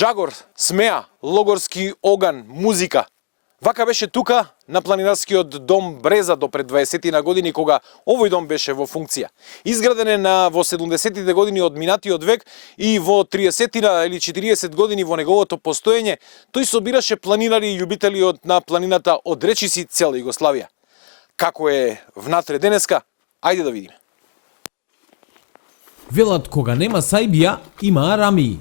Жагор, смеа, логорски оган, музика. Вака беше тука на планинарскиот дом Бреза до пред 20 на години кога овој дом беше во функција. Изграден е во 70-тите години од минатиот век и во 30 или 40 години во неговото постоење тој собираше планинари и љубители на планината од речиси цела Југославија. Како е внатре денеска? Ајде да видиме. Велат кога нема сајбија, има рамии.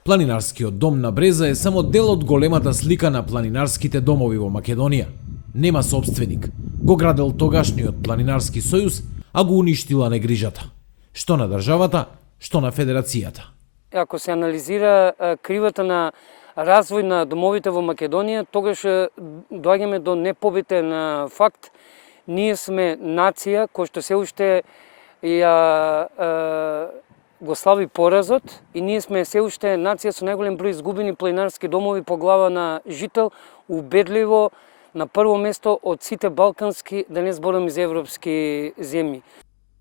Планинарскиот дом на Бреза е само дел од големата слика на планинарските домови во Македонија. Нема собственик. Го градел тогашниот планинарски сојуз, а го уништила негрижата. Што на државата, што на федерацијата. Ако се анализира кривата на развој на домовите во Македонија, тогаш доаѓаме до непобитен факт. Ние сме нација која што се уште го слави поразот и ние сме се уште нација со најголем број изгубени планинарски домови по глава на жител, убедливо на прво место од сите балкански, да не зборам за европски земји.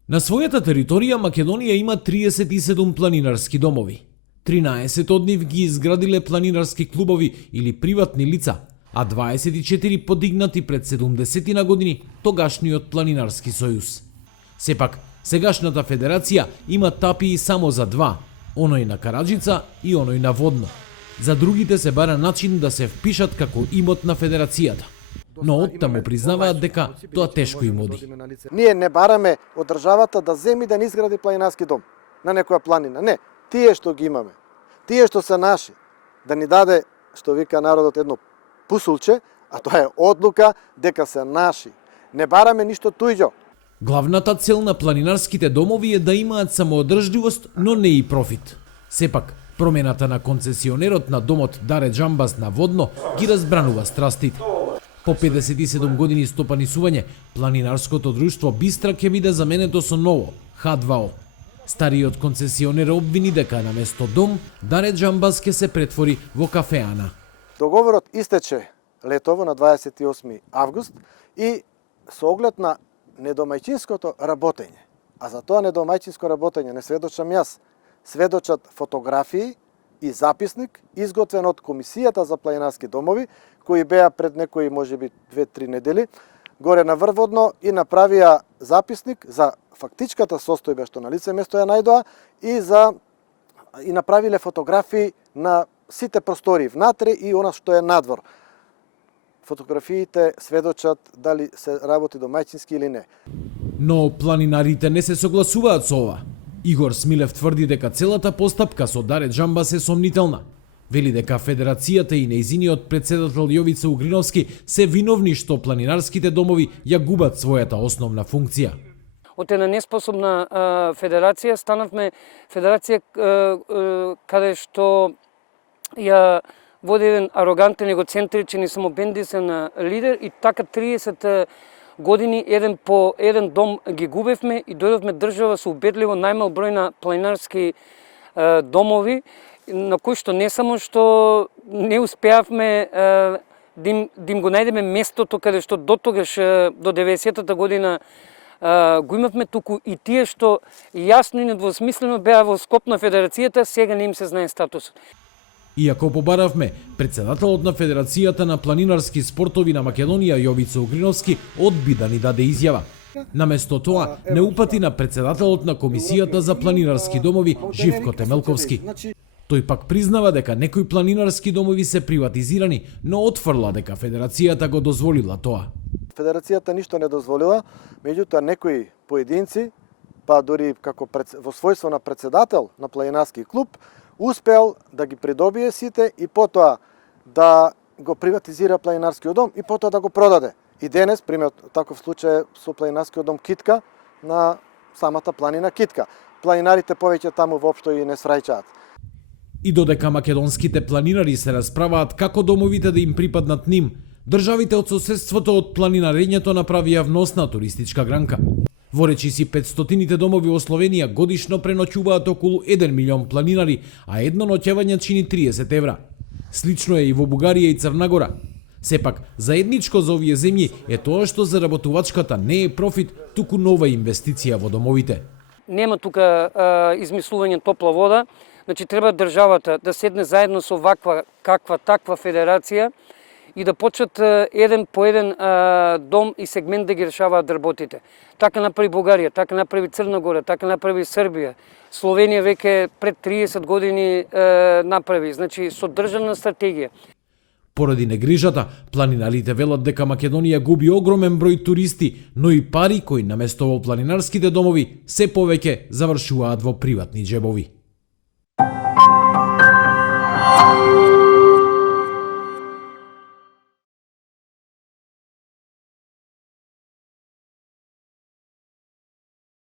На својата територија Македонија има 37 планинарски домови. 13 од нив ги изградиле планинарски клубови или приватни лица, а 24 подигнати пред 70 на години тогашниот планинарски сојуз. Сепак, сегашната федерација има тапии само за два, оној на Караджица и оној на Водно. За другите се бара начин да се впишат како имот на федерацијата. Но оттаму признаваат дека тоа тешко им оди. Ние не бараме од државата да земи да не изгради планинарски дом на некоја планина. Не, тие што ги имаме, тие што се наши, да ни даде, што вика народот, едно пусулче, а тоа е одлука дека се наши. Не бараме ништо туѓо. Главната цел на планинарските домови е да имаат самоодржливост, но не и профит. Сепак, промената на концесионерот на домот Даре Джамбас на Водно ги разбранува страстите. По 57 години стопанисување, планинарското друштво Бистра ќе биде заменето со ново, H2O. Стариот концесионер обвини дека на место дом, Даре Джамбас ќе се претвори во кафеана. Договорот истече летово на 28 август и со оглед на недомајчинското работење. А за тоа недомајчинско работење не сведочам јас. Сведочат фотографии и записник изготвен од Комисијата за планинарски домови, кои беа пред некои можеби 2-3 недели горе на Врводно и направија записник за фактичката состојба што на лице место ја најдоа и направиле фотографии на сите простори внатре и она што е надвор. Фотографиите сведочат дали се работи домајчински или не. Но планинарите не се согласуваат со ова. Игор Смилев тврди дека целата постапка со Даре Джамбас е сомнителна. Вели дека федерацијата и нејзиниот председател Јовица Угриновски се виновни што планинарските домови ја губат својата основна функција. Од една неспособна федерација станавме федерација каде што ја води еден арогантен, егоцентричен и самобендисен лидер и така 30 години еден по еден дом ги губевме и дојдовме држава со убедливо најмал број на планинарски домови, на кои што не само што не успеавме да им го најдеме местото каде што до тогаш, до 90-та година го имавме, туку и тие што јасно и недвосмислено беа во скоп на федерацијата, сега не им се знае статусот. Иако побаравме, председателот на Федерацијата на планинарски спортови на Македонија Јовица Угриновски одби да ни даде изјава. Наместо тоа, не упати на председателот на Комисијата за планинарски домови Живко Темелковски. Тој пак признава дека некои планинарски домови се приватизирани, но отфрла дека Федерацијата го дозволила тоа. Федерацијата ништо не дозволила, меѓутоа некои поединци, па дури како во својство на председател на планинарски клуб, успеал да ги придобие сите и потоа да го приватизира планинарскиот дом и потоа да го продаде. И денес, пример таков случај со планинарскиот дом Китка на самата планина Китка. Планинарите повеќе таму воопшто и не срајчаат. И додека македонските планинари се расправаат како домовите да им припаднат ним, државите од соседството од планинарењето направија вносна туристичка гранка. Во речиси 500-тите домови во Словенија годишно преноќуваат околу 1 милион планинари, а едно ноќевање чини 30 евра. Слично е и во Бугарија и Црна Гора. Сепак, заедничко за овие земји е тоа што заработувачката не е профит, туку нова инвестиција во домовите. Нема тука измислување топла вода. Значи треба државата да седне заедно со ваква каква таква федерација и да почнат еден по еден дом и сегмент да ги решаваат работите. Така направи Бугарија, така направи Црна Гора, така направи Србија. Словенија веќе пред 30 години направи, значи со државна стратегија. Поради негрижата, планинарите велат дека Македонија губи огромен број туристи, но и пари кои наместо во планинарските домови се повеќе завршуваат во приватни џебови.